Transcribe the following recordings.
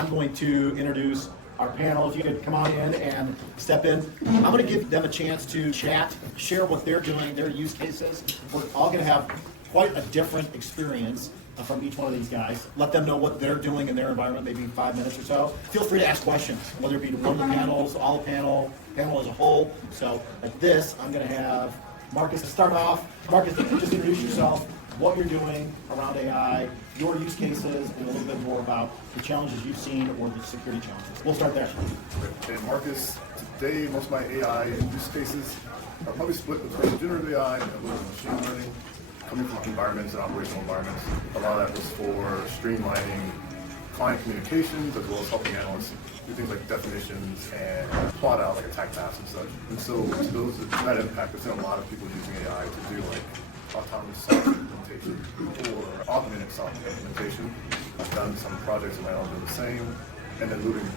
I'm going to introduce our panel. If you could come on in and step in. I'm going to give them a chance to chat, share what they're doing, their use cases. We're all going to have quite a different experience from each one of these guys. Let them know what they're doing in their environment, maybe 5 minutes or so. Feel free to ask questions, whether it be to one of the panels, all the panel as a whole. So like this, I'm going to have Marcus to start off. Marcus, just introduce yourself, what you're doing around AI, your use cases, and a little bit more about the challenges you've seen or the security challenges. We'll start there. Okay, Marcus, today most of my AI use cases are probably split between generative AI and a little machine learning, coming from environments and operational environments. A lot of that was for streamlining client communications as well as helping analysts do things like definitions and plot out like attack paths and such. And so that impact, we've seen a lot of people using AI to do like autonomous SOC implementation or augmented SOC implementation. I've done some projects that might all do the same. And then moving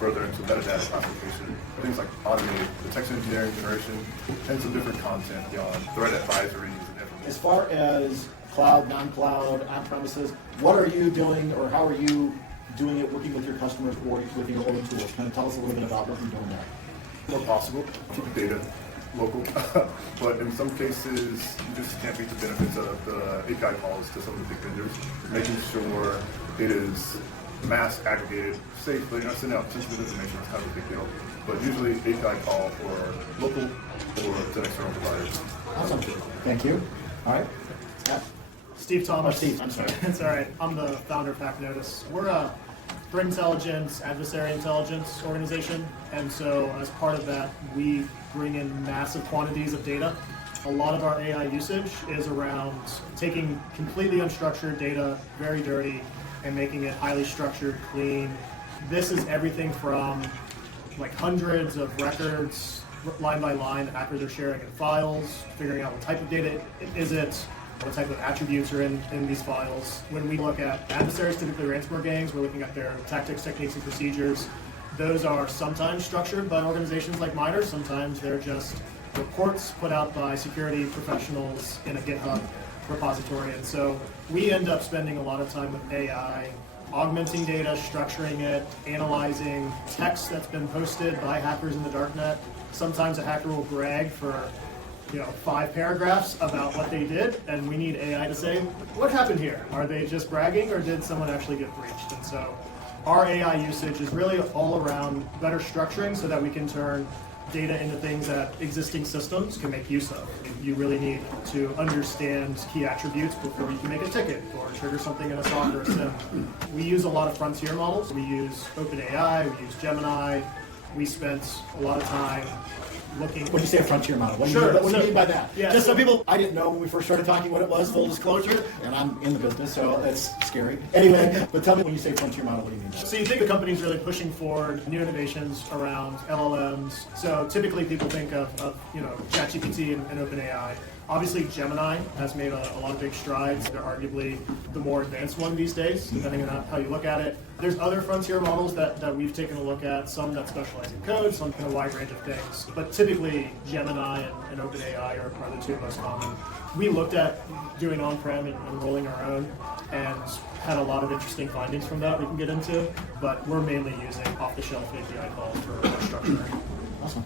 further into metadata classification, things like automated detection engineering generation, and some different content beyond threat advisories and everything. As far as cloud, non-cloud, on-premises, what are you doing or how are you doing it working with your customers or with your own tools? Kind of tell us a little bit about what you're doing there. More possible, keep the data local, but in some cases you just can't beat the benefits of the API calls to some of the big vendors, making sure it is mass aggregated safely, not sending out sensitive information is kind of a big deal, but usually API call for local or to external providers. Awesome. Thank you. All right. Scott. Steve Thomas. Steve, I'm sorry. It's all right. I'm the founder of HackNotice. We're a threat intelligence, adversary intelligence organization, and so as part of that, we bring in massive quantities of data. A lot of our AI usage is around taking completely unstructured data, very dirty, and making it highly structured, clean. This is everything from like hundreds of records, line by line, that hackers are sharing in files, figuring out what type of data is it, what type of attributes are in these files. When we look at adversaries, typically ransomware gangs, we're looking at their tactics, techniques, and procedures. Those are sometimes structured by organizations like mine, sometimes they're just reports put out by security professionals in a GitHub repository. And so we end up spending a lot of time with AI, augmenting data, structuring it, analyzing text that's been posted by hackers in the darknet. Sometimes a hacker will brag for 5 paragraphs about what they did, and we need AI to say, what happened here? Are they just bragging, or did someone actually get breached? And so our AI usage is really all around better structuring so that we can turn data into things that existing systems can make use of. You really need to understand key attributes before you can make a ticket or trigger something in a SOC or a SIM. We use a lot of frontier models. We use OpenAI, we use Gemini. We spent a lot of time looking. When you say a frontier model, what do you mean by that? Yeah, Just so people, I didn't know when we first started talking what it was, full disclosure, and I'm in the business, so that's scary. Anyway, but tell me when you say frontier model, what do you mean? So you think the company's really pushing forward new innovations around LLMs. So typically people think of ChatGPT and OpenAI. Obviously Gemini has made a lot of big strides. They're arguably the more advanced one these days, depending on how you look at it. There's other frontier models that we've taken a look at, some that specialize in code, some in a wide range of things. But typically Gemini and OpenAI are the two most common. We looked at doing on-prem and rolling our own and had a lot of interesting findings from that we can get into, but we're mainly using off-the-shelf API calls for structuring. Awesome.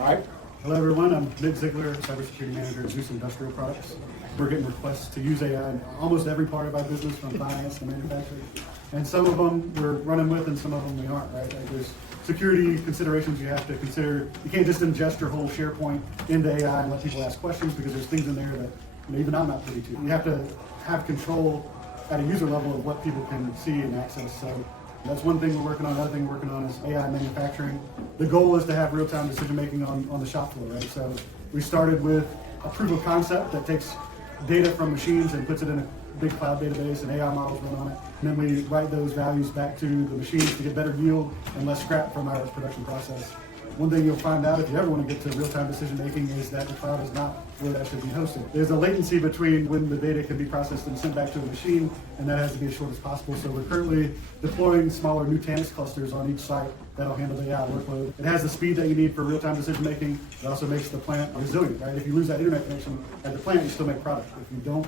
All right. Hello everyone, I'm Ziegler, Cybersecurity Manager at Zeus Industrial Products. We're getting requests to use AI in almost every part of our business, from finance to manufacturing. And some of them we're running with and some of them we aren't, right? Like there's security considerations you have to consider. You can't just ingest your whole SharePoint into AI and let people ask questions, because there's things in there that even I'm not privy to. You have to have control at a user level of what people can see and access. So that's one thing we're working on. Another thing we're working on is AI manufacturing. The goal is to have real-time decision-making on the shop floor, right? So we started with a proof of concept that takes data from machines and puts it in a big cloud database, and AI models run on it. And then we write those values back to the machines to get better yield and less scrap from our production process. One thing you'll find out if you ever want to get to real-time decision-making is that the cloud is not where that should be hosted. There's a latency between when the data can be processed and sent back to a machine, and that has to be as short as possible. So we're currently deploying smaller Nutanix clusters on each site that'll handle the AI workload. It has the speed that you need for real-time decision-making. It also makes the plant resilient, right? If you lose that internet connection at the plant, you still make product. If you don't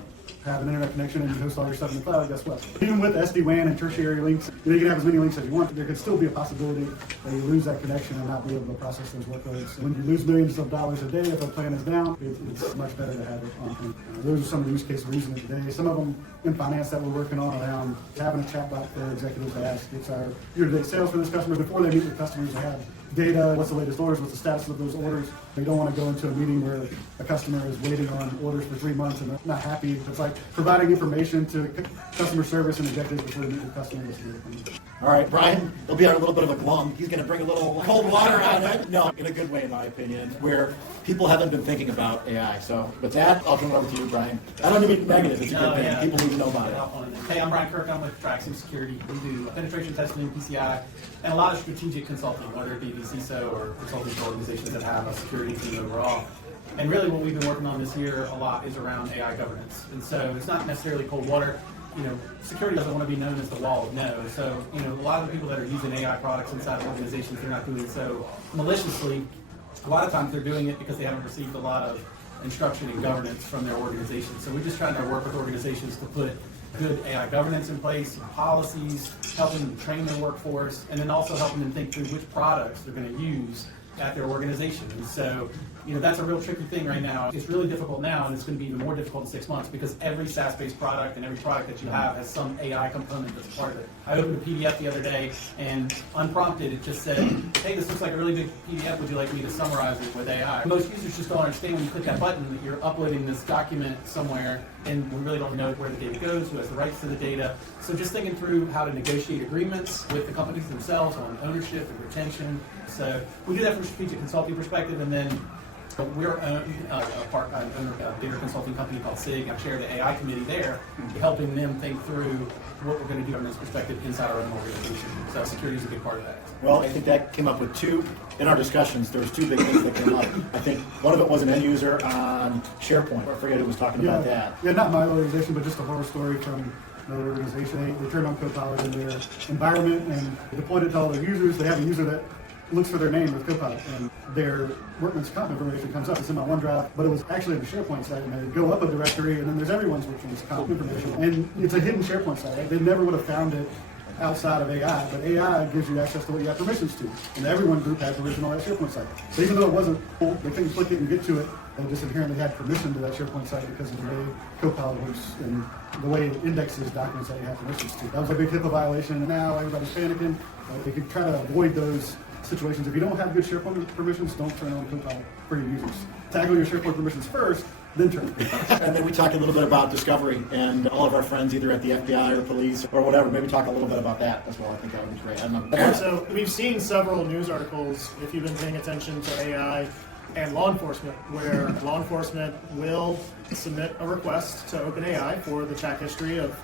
have an internet connection and you host all your stuff in the cloud, guess what? Even with SD-WAN and tertiary links, you can have as many links as you want. There could still be a possibility that you lose that connection and not be able to process those workloads. When you lose millions of dollars a day, if a plan is down, it's much better to have it on. Those are some of the use cases we're using it today. Some of them in finance that we're working on around having a chatbot for executives to ask, it's our year-to-date sales for this customer. Before they meet with customers, they have data, what's the latest orders, what's the status of those orders. They don't want to go into a meeting where a customer is waiting on orders for 3 months and they're not happy. It's like providing information to customer service and executives before they meet with customers. All right, Brian, he'll be on a little bit of a glum. He's going to bring a little cold water on it. No, in a good way, in my opinion, where people haven't been thinking about AI. So with that, I'll turn it over to you, Brian. I don't mean negative. It's a good thing. Yeah. People need to know about it. Hey, I'm Brian Kirk. I'm with Cybersecurity. We do penetration testing, PCI, and a lot of strategic consulting, whether it be the CISO or consulting for organizations that have a security team overall. And really what we've been working on this year a lot is around AI governance. And so it's not necessarily cold water. Security doesn't want to be known as the wall of no. So, a lot of the people that are using AI products inside of organizations, they're not doing so maliciously. A lot of times they're doing it because they haven't received a lot of instruction and governance from their organization. So we're just trying to work with organizations to put good AI governance in place, policies, helping them train their workforce, and then also helping them think through which products they're going to use at their organization. And so, that's a real tricky thing right now. It's really difficult now, and it's going to be even more difficult in 6 months because every SaaS-based product and every product that you have has some AI component that's part of it. I opened a PDF the other day, and unprompted, it just said, hey, this looks like a really big PDF. Would you like me to summarize it with AI? Most users just don't understand when you click that button that you're uploading this document somewhere, and we really don't know where the data goes, who has the rights to the data. So just thinking through how to negotiate agreements with the companies themselves on ownership and retention. So we do that from a strategic consulting perspective, and then we're a bigger consulting company called SIG. I chair the AI committee there, helping them think through what we're going to do from this perspective inside our own organization. So security is a big part of that. Well, I think that came up with in our discussions, there was two big things that came up. I think one of it was an end user on SharePoint. I forget who was talking about that. Yeah, not my organization, but just a horror story from another organization. They turned on Copilot in their environment and deployed it to all their users. They have a user that looks for their name with Copilot, and their workman's comp information comes up. It's in my OneDrive, but it was actually in the SharePoint site, and they go up a directory, and then there's everyone's workman's comp information. And it's a hidden SharePoint site, right? They never would have found it outside of AI, but AI gives you access to what you have permissions to. And everyone group had permission on that SharePoint site. So even though it wasn't full, they couldn't click it and get to it, they just inherently had permission to that SharePoint site because of the way Copilot works and the way it indexes documents that you have permissions to. That was a big HIPAA violation, and now everybody's panicking. They could try to avoid those situations. If you don't have good SharePoint permissions, don't turn on Copilot for your users. Tackle your SharePoint permissions first, then turn it. And then we talked a little bit about discovery and all of our friends either at the FBI or police or whatever. Maybe talk a little bit about that as well. I think that would be great. I don't know. So we've seen several news articles, if you've been paying attention to AI and law enforcement, where law enforcement will submit a request to OpenAI for the chat history of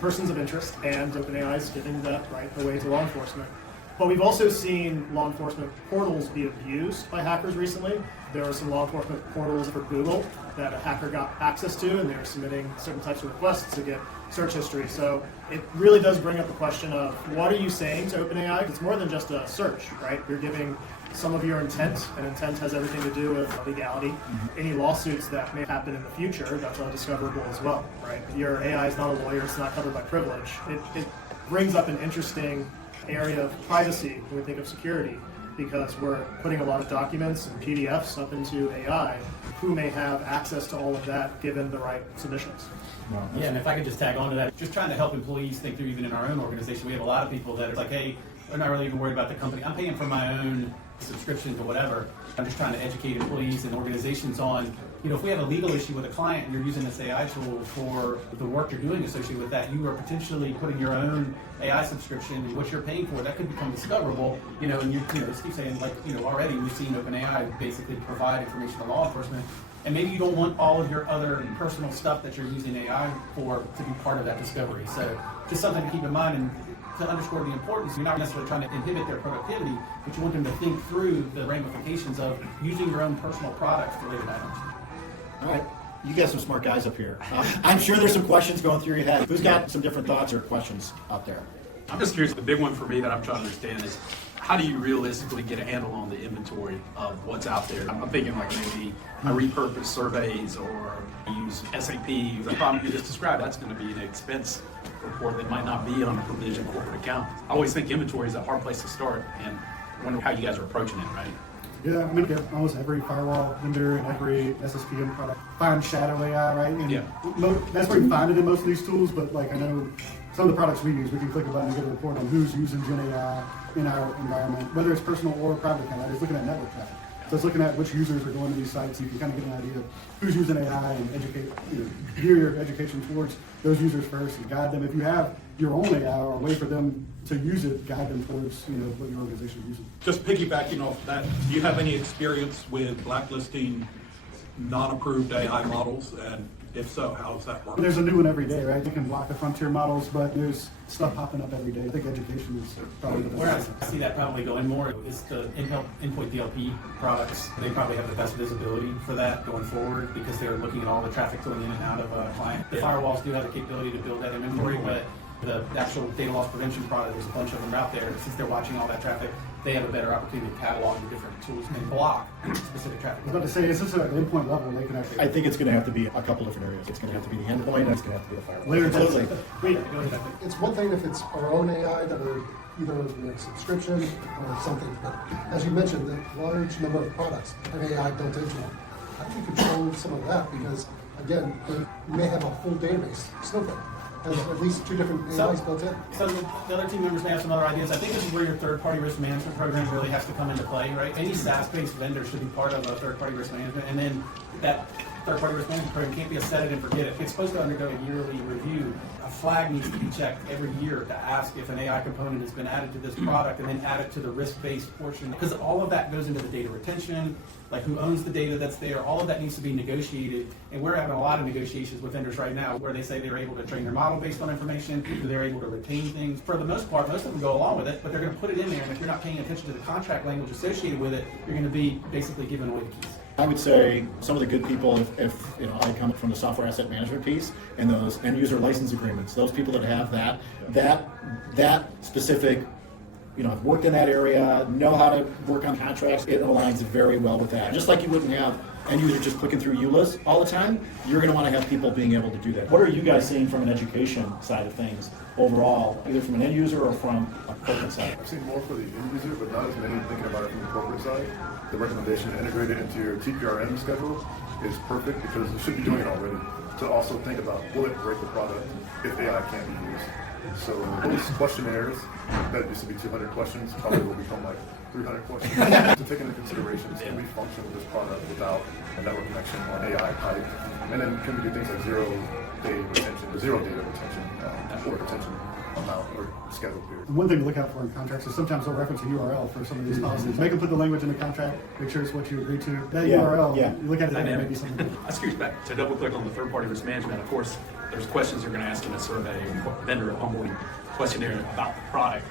persons of interest, and OpenAI is giving that right away to law enforcement. But we've also seen law enforcement portals be abused by hackers recently. There were some law enforcement portals for Google that a hacker got access to, and they were submitting certain types of requests to get search history. So it really does bring up the question of what are you saying to OpenAI? It's more than just a search, right? You're giving some of your intent, and intent has everything to do with legality. Any lawsuits that may happen in the future, that's all discoverable as well, right? Your AI is not a lawyer, it's not covered by privilege. It brings up an interesting area of privacy when we think of security, because we're putting a lot of documents and PDFs up into AI. Who may have access to all of that given the right submissions? Yeah, and if I could just tag on to that, just trying to help employees think through, even in our own organization, we have a lot of people that are like, hey, we're not really even worried about the company. I'm paying for my own subscription to whatever. I'm just trying to educate employees and organizations on, if we have a legal issue with a client and you're using this AI tool for the work you're doing associated with that, you are potentially putting your own AI subscription and what you're paying for, that could become discoverable, and you keep saying, already we've seen OpenAI basically provide information to law enforcement, and maybe you don't want all of your other personal stuff that you're using AI for to be part of that discovery. So just something to keep in mind, and to underscore the importance, you're not necessarily trying to inhibit their productivity, but you want them to think through the ramifications of using your own personal products for related items. All right. You got some smart guys up here. I'm sure there's some questions going through your head. Who's got some different thoughts or questions out there? I'm just curious, the big one for me that I'm trying to understand is how do you realistically get a handle on the inventory of what's out there? I'm thinking like maybe I repurpose surveys or use SAP. The problem you just described, that's going to be an expense report that might not be on a provision corporate account. I always think inventory is a hard place to start, and I wonder how you guys are approaching it, right? Yeah, I mean, almost every firewall vendor and every SSPM product find shadow AI, right? And Yeah. That's where you find it in most of these tools, but like I know some of the products we use, we can click a button and get a report on who's using Gen AI in our environment, whether it's personal or private account. Right? It's looking at network traffic. So it's looking at which users are going to these sites. You can kind of get an idea of who's using AI and educate, gear your education towards those users first and guide them. If you have your own AI or a way for them to use it, guide them towards what your organization is using. Just piggybacking off that, do you have any experience with blacklisting non-approved AI models? And if so, how does that work? There's a new one every day, right? You can block the frontier models, but there's stuff popping up every day. I think education is probably the Where I best. see that probably going more is the endpoint DLP products. They probably have the best visibility for that going forward because they're looking at all the traffic going in and out of a client. The firewalls do have the capability to build that inventory, but the actual data loss prevention product, there's a bunch of them out there. Since they're watching all that traffic, they have a better opportunity to catalog the different tools and block specific traffic. I was about to say, is this at the endpoint level? They can actually. I think it's going to have to be a couple different areas. It's going to have to be the endpoint, and it's going to have to be a firewall. Layer Absolutely. It's one thing if it's our own AI that we're either in a subscription or something, but as you mentioned, the large number of products have AI built into them. How do you control some of that? Because again, you may have a full database. Snowflake has at least 2 different AIs built in. So the other team members may have some other ideas. I think this is where your third-party risk management program really has to come into play, right? Any SaaS-based vendor should be part of a third-party risk management, and then that third-party risk management program can't be a set it and forget it. It's supposed to undergo a yearly review. A flag needs to be checked every year to ask if an AI component has been added to this product and then added to the risk-based portion. Because all of that goes into the data retention, like who owns the data that's there, all of that needs to be negotiated. And we're having a lot of negotiations with vendors right now where they say they're able to train their model based on information, they're able to retain things. For the most part, most of them go along with it, but they're going to put it in there, and if you're not paying attention to the contract language associated with it, you're going to be basically giving away the keys. I would say some of the good people, if I come from the software asset management piece and those end user license agreements, those people that have that specific, have worked in that area, know how to work on contracts, it aligns very well with that. Just like you wouldn't have end users just clicking through EULAs all the time, you're going to want to have people being able to do that. What are you guys seeing from an education side of things overall, either from an end user or from a corporate side? I've seen more for the end user, but not as many thinking about it from the corporate side. The recommendation to integrate it into your TPRM schedule is perfect because you should be doing it already. To also think about, will it break the product if AI can't be used? So those questionnaires that used to be 200 questions probably will become like 300 questions. To take into consideration, can we function with this product without a network connection or an AI pipe? And then can we do things like zero data retention or retention amount or schedule period? One thing to look out for in contracts is sometimes they'll reference a URL for some of these policies. Make them put the language in the contract, make sure it's what you agree to. That URL, you look at it, there may be something. I was curious back to double click on the third party risk management. Of course, there's questions you're going to ask in a survey or vendor onboarding questionnaire about the product.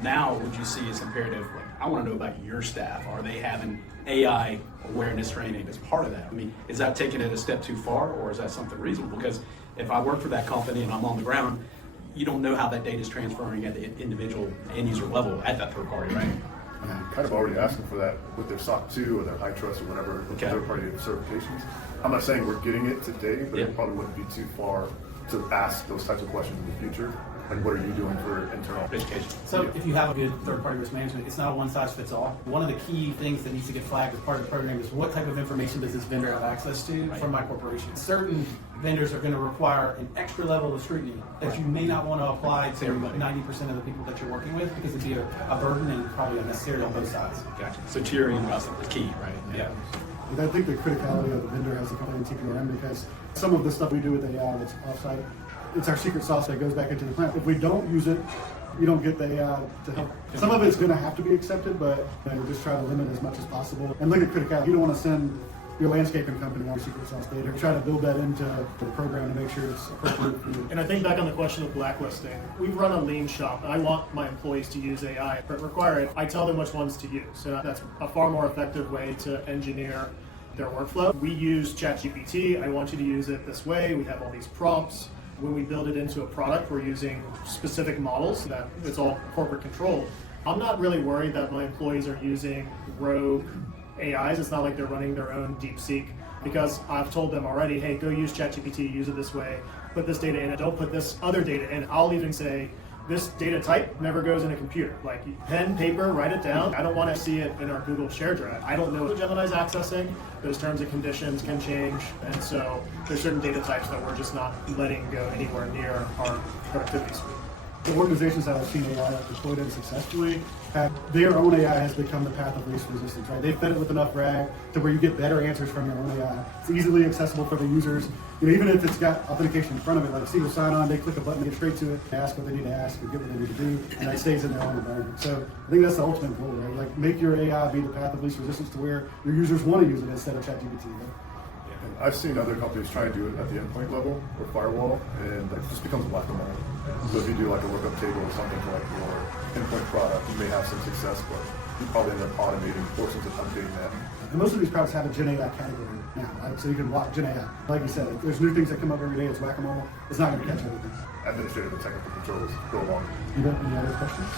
Now, would you see as imperative, like, I want to know about your staff. Are they having AI awareness training as part of that? I mean, is that taking it a step too far, or is that something reasonable? Because if I work for that company and I'm on the ground, you don't know how that data is transferring at the individual end user level at that third party, right? I'm kind of already asking for that with their SOC 2 or their high trust or whatever third party certifications. I'm not saying we're getting it today, but it probably wouldn't be too far to ask those types of questions in the future. Like, what are you doing for internal Education. So if you have a good third-party risk management, it's not a one-size-fits-all. One of the key things that needs to get flagged as part of the program is what type of information does this vendor have access to from my corporation. Certain vendors are going to require an extra level of scrutiny that you may not want to apply to 90% of the people that you're working with because it'd be a burden and probably unnecessary on both sides. Gotcha. So tiering is key, right? Yeah. I think the criticality of the vendor has to come in TPRM because some of the stuff we do with AI that's offsite, it's our secret sauce that goes back into the plant. If we don't use it, you don't get the AI to help. Some of it's going to have to be accepted, but we just try to limit as much as possible. And look at criticality. You don't want to send your landscaping company on secret sauce data. Try to build that into the program to make sure it's appropriate for you. And I think back on the question of blacklisting, we run a lean shop. I want my employees to use AI, but require it. I tell them which ones to use. So that's a far more effective way to engineer their workflow. We use ChatGPT. I want you to use it this way. We have all these prompts. When we build it into a product, we're using specific models that it's all corporate controlled. I'm not really worried that my employees are using rogue AIs. It's not like they're running their own DeepSeek, because I've told them already, hey, go use ChatGPT, use it this way, put this data in it, don't put this other data in. I'll even say, this data type never goes in a computer. Like pen, paper, write it down. I don't want to see it in our Google Share Drive. I don't know what Gemini's accessing. Those terms and conditions can change. And so there's certain data types that we're just not letting go anywhere near our productivity suite. The organizations that I've seen AI deployed successfully have their own AI has become the path of least resistance, right? They fed it with enough RAG to where you get better answers from your own AI. It's easily accessible for the users. You know, even if it's got authentication in front of it, like single sign-on, they click a button, they get straight to it, they ask what they need to ask, or get what they need to do, and that stays in their own environment. So I think that's the ultimate goal, right? Like make your AI be the path of least resistance to where your users want to use it instead of ChatGPT. Right? And I've seen other companies try to do it at the endpoint level or firewall, and it just becomes whack-a-mole. So if you do like a lookup table or something for like your endpoint product, you may have some success, but you probably end up automating portions of updating that. And most of these products have a Gen AI category now, right? So you can watch Gen AI. Like you said, if there's new things that come up every day, it's whack-a-mole. It's not going to catch everything. Administrative and technical controls go along. You got any other questions?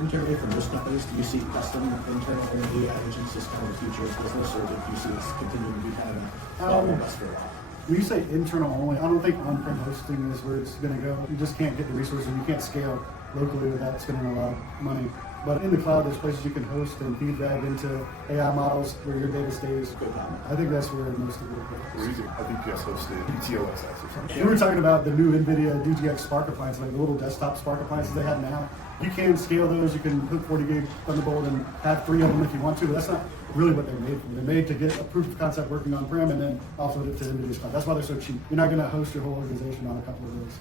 Internally, from risk methods, do you see custom internal AI agents as kind of the future of business, or do you see this continuing to be kind of a novel best for a while? When you say internal only, I don't think on-prem hosting is where it's going to go. You just can't get the resources. You can't scale locally without spending a lot of money. But in the cloud, there's places you can host and feed that into AI models where your data stays. I think that's where most of it We're is. using a VPS hosted TOSS or something. We were talking about the new NVIDIA DGX Spark appliances, like the little desktop Spark appliances they have now. You can scale those. You can put 40 gig Thunderbolt and have 3 of them if you want to, but that's not really what they're made for. They're made to get a proof of concept working on-prem and then offload it to NVIDIA's cloud. That's why they're so cheap. You're not going to host your whole organization on a couple of those.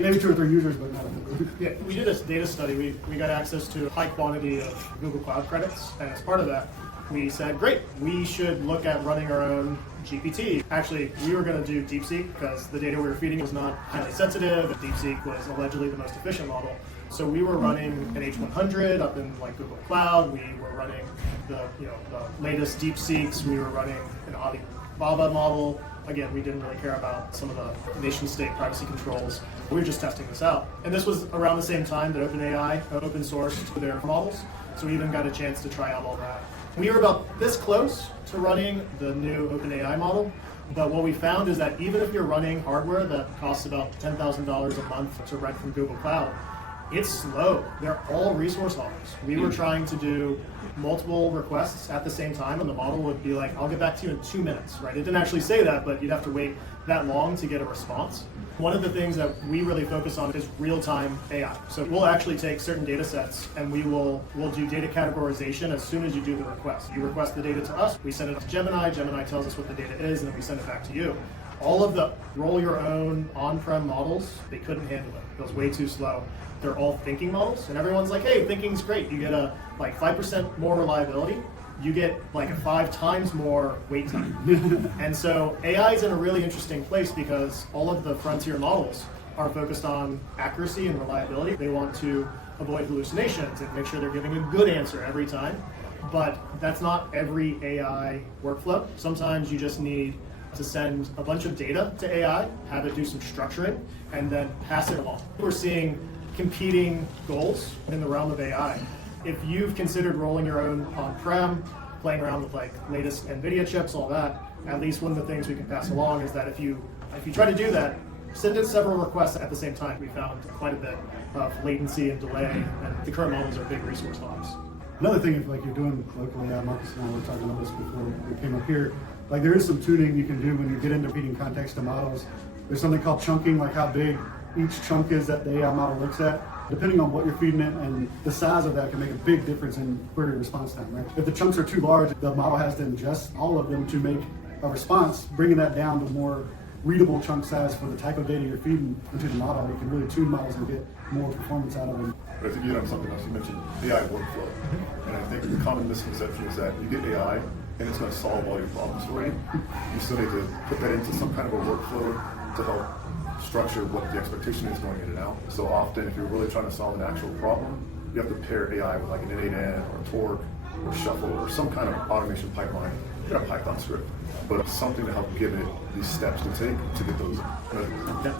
Maybe 2 or 3 users, but not a lot. Yeah, we did a data study. We got access to a high quantity of Google Cloud credits, and as part of that, we said, great, we should look at running our own GPT. Actually, we were going to do DeepSeek because the data we were feeding was not highly sensitive, and DeepSeek was allegedly the most efficient model. So we were running an H100 up in like Google Cloud. We were running the latest DeepSeeks. We were running an Alibaba model. Again, we didn't really care about some of the nation-state privacy controls. We were just testing this out. And this was around the same time that OpenAI open sourced their models. So we even got a chance to try out all that. We were about this close to running the new OpenAI model. But what we found is that even if you're running hardware that costs about $10,000 a month to rent from Google Cloud, it's slow. They're all resource hogs. We were trying to do multiple requests at the same time, and the model would be like, I'll get back to you in 2 minutes, right? It didn't actually say that, but you'd have to wait that long to get a response. One of the things that we really focus on is real-time AI. So we'll actually take certain data sets and we'll do data categorization as soon as you do the request. You request the data to us, we send it to Gemini, Gemini tells us what the data is, and then we send it back to you. All of the roll your own on-prem models, they couldn't handle it. It was way too slow. They're all thinking models, and everyone's like, hey, thinking's great. You get a 5% more reliability. You get like a 5 times more wait time. And so AI is in a really interesting place because all of the frontier models are focused on accuracy and reliability. They want to avoid hallucinations and make sure they're giving a good answer every time. But that's not every AI workflow. Sometimes you just need to send a bunch of data to AI, have it do some structuring, and then pass it along. We're seeing competing goals in the realm of AI. If you've considered rolling your own on-prem, playing around with like latest NVIDIA chips, all that, at least one of the things we can pass along is that if you try to do that, send in several requests at the same time. We found quite a bit of latency and delay, and the current models are big resource hogs. Another thing, if like you're doing locally, Marcus and I were talking about this before we came up here, like there is some tuning you can do when you get into feeding context to models. There's something called chunking, like how big each chunk is that the AI model looks at. Depending on what you're feeding it and the size of that can make a big difference in query response time, right? If the chunks are too large, the model has to ingest all of them to make a response, bringing that down to more readable chunk size for the type of data you're feeding into the model. You can really tune models and get more performance out of them. But I think you hit on something else. You mentioned AI workflow. And I think the common misconception is that you get AI and it's going to solve all your problems for you. You still need to put that into some kind of a workflow to help structure what the expectation is going in and out. So often, if you're really trying to solve an actual problem, you have to pair AI with like an N8N or a Torque or Shuffle or some kind of automation pipeline, a Python script, but something to help give it these steps to take to get those.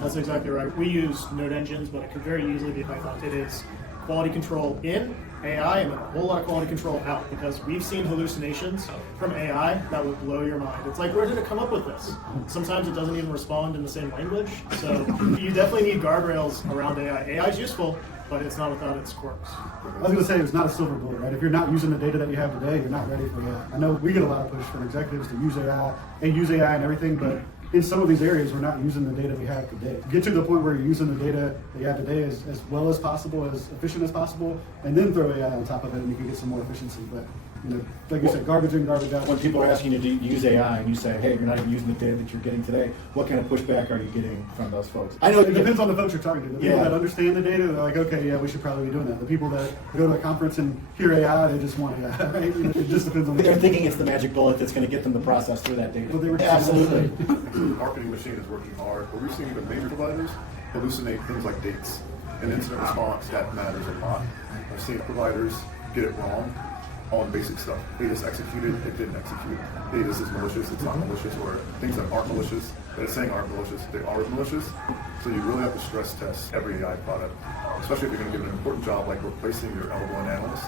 That's exactly right. We use node engines, but it could very easily be Python. It is quality control in AI and a whole lot of quality control out, because we've seen hallucinations from AI that would blow your mind. It's like, where did it come up with this? Sometimes it doesn't even respond in the same language. So you definitely need guardrails around AI. AI is useful, but it's not without its quirks. I was going to say, it's not a silver bullet, right? If you're not using the data that you have today, you're not ready for AI. I know we get a lot of push from executives to use AI and everything, but in some of these areas, we're not using the data we have today. Get to the point where you're using the data that you have today as well as possible, as efficient as possible, and then throw AI on top of it, and you can get some more efficiency. But like you said, garbage in, garbage out. When people are asking you to use AI and you say, hey, you're not even using the data that you're getting today, what kind of pushback are you getting from those folks? I know It depends on the folks you're talking to. The people Yeah. that understand the data, they're like, okay, yeah, we should probably be doing that. The people that go to a conference and hear AI, they just want AI, right? It just depends on They're thinking it's the magic bullet that's going to get them to process through that data. Well, they were- Absolutely. The marketing machine is working hard, but we're seeing even major providers hallucinate things like dates. And incident response, that matters a lot. I've seen providers get it wrong on basic stuff. They just executed, it didn't execute. Hey, this is malicious, it's not malicious, or things that aren't malicious, that it's saying aren't malicious, they are malicious. So you really have to stress test every AI product, especially if you're going to give an important job like replacing your L1 analyst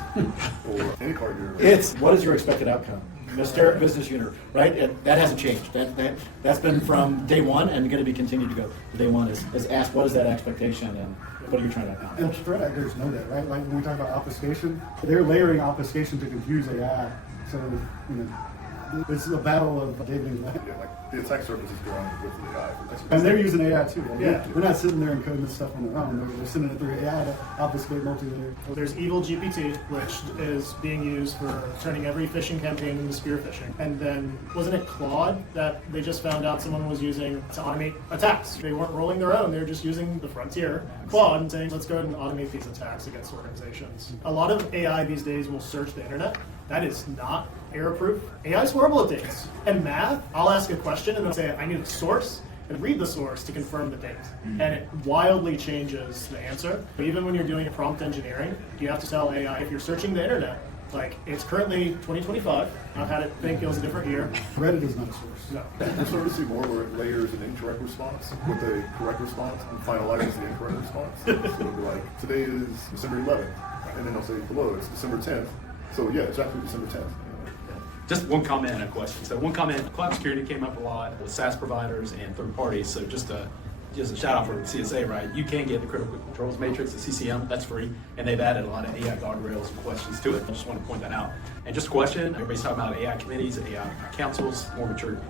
or any part of your... It's what is your expected outcome? Mr. Business Unit, right? That hasn't changed. That's been from day one and going to be continued to go to day one is ask what is that expectation and what are you trying to accomplish? And threat actors know that, right? Like when we talk about obfuscation, they're layering obfuscation to confuse AI. So, it's a battle of David and Goliath. Yeah, like the attack surface is growing with the AI. And they're using AI too. Right? Yeah. We're not sitting there and coding this stuff on their own. They're sending it through AI to obfuscate multi-layer. Well, there's Evil GPT, which is being used for turning every phishing campaign into spear phishing. And then, wasn't it Claude that they just found out someone was using to automate attacks? They weren't rolling their own, they were just using the frontier Claude and saying, let's go ahead and automate these attacks against organizations. A lot of AI these days will search the internet. That is not error-proof. AI is horrible at things. And math, I'll ask a question and they'll say, I need a source, and read the source to confirm the date. And it wildly changes the answer. But even when you're doing prompt engineering, you have to tell AI, if you're searching the internet, like it's currently 2025, I've had it think it was a different year. Reddit is not a source. No. We're starting to see more where it layers an incorrect response with a correct response and finalizes the incorrect response. So it'll be like, today is December 11th, and then they'll say below, it's December 10th. So yeah, it's actually December 10th. Just one comment and a question. So one comment, cloud security came up a lot with SaaS providers and third parties. So just a shout out for CSA, right? You can get the critical controls matrix, the CCM, that's free. And they've added a lot of AI guardrails and questions to it. I just want to point that out. And just a question, everybody's talking about AI committees, AI councils, more mature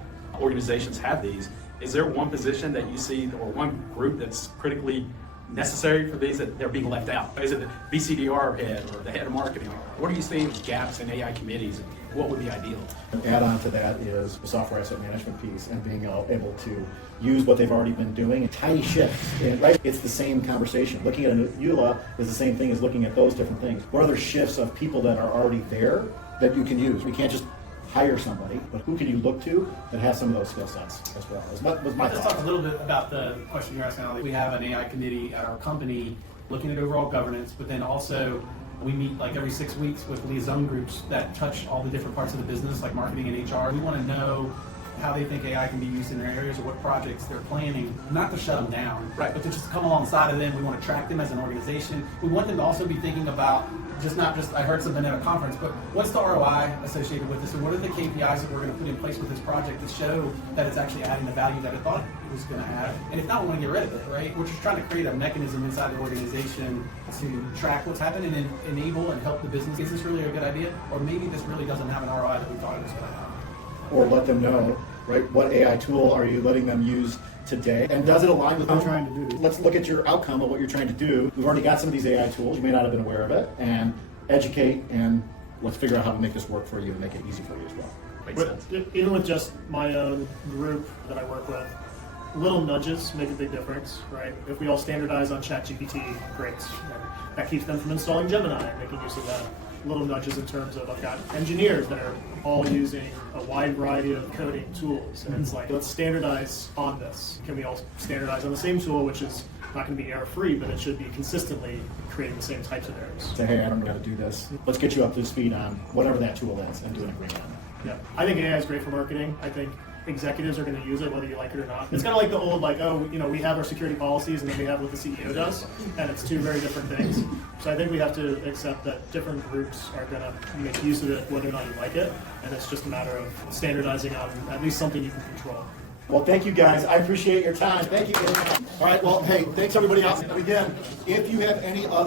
organizations have these. Is there one position that you see or one group that's critically necessary for these that they're being left out? Is it the BCDR head or the head of marketing? What are you seeing gaps in AI committees? What would be ideal? Add on to that is the software asset management piece and being able to use what they've already been doing in tiny shifts. And, right? It's the same conversation. Looking at a EULA is the same thing as looking at those different things. What other shifts of people that are already there that you can use? We can't just hire somebody, but who can you look to that has some of those skill sets as well? Was my Let's thought. talk a little bit about the question you're asking, Ali. We have an AI committee at our company looking at overall governance, but then also we meet like every 6 weeks with liaison groups that touch all the different parts of the business, like marketing and HR. We want to know how they think AI can be used in their areas or what projects they're planning, not to shut them down, Right. but to just come alongside of them. We want to track them as an organization. We want them to also be thinking about not just I heard something at a conference, but what's the ROI associated with this, and what are the KPIs that we're going to put in place with this project to show that it's actually adding the value that it thought it was going to add? And if not, we want to get rid of it, right? We're just trying to create a mechanism inside the organization to track what's happening and enable and help the business. Is this really a good idea? Or maybe this really doesn't have an ROI that we thought it was going to have. Or let them know, right? What AI tool are you letting them use today? And does it align with What I'm trying to do. Let's look at your outcome of what you're trying to do. We've already got some of these AI tools. You may not have been aware of it. And educate and let's figure out how to make this work for you and make it easy for you as well. Makes sense. But even with just my own group that I work with, little nudges make a big difference, right? If we all standardize on ChatGPT, great. And that keeps them from installing Gemini and making use of that. Little nudges in terms of I've got engineers that are all using a wide variety of coding tools. And it's like, let's standardize on this. Can we all standardize on the same tool, which is not going to be error-free, but it should be consistently creating the same types of errors. Say, hey, I don't know how to do this. Let's get you up to speed on whatever that tool is and do an agreement on it. Yeah, I think AI is great for marketing. I think executives are going to use it, whether you like it or not. It's kind of like the old, like, oh, you know, we have our security policies and then we have what the CEO does, and it's two very different things. So I think we have to accept that different groups are going to make use of it, whether or not you like it, and it's just a matter of standardizing on at least something you can control. Well, thank you guys. I appreciate your time. Thank you. All right. Well, hey, thanks everybody else. Again, if you have any other